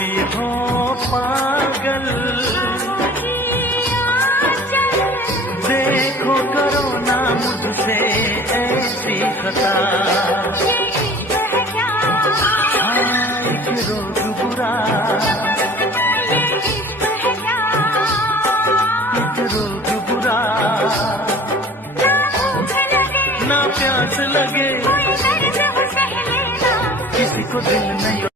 ऐसी हो पागल, देखो करो ना मुझसे ऐसी खता। हाँ, एक रोग बुरा, एक रोग बुरा, ना प्यास लगे, किसी को दिल नहीं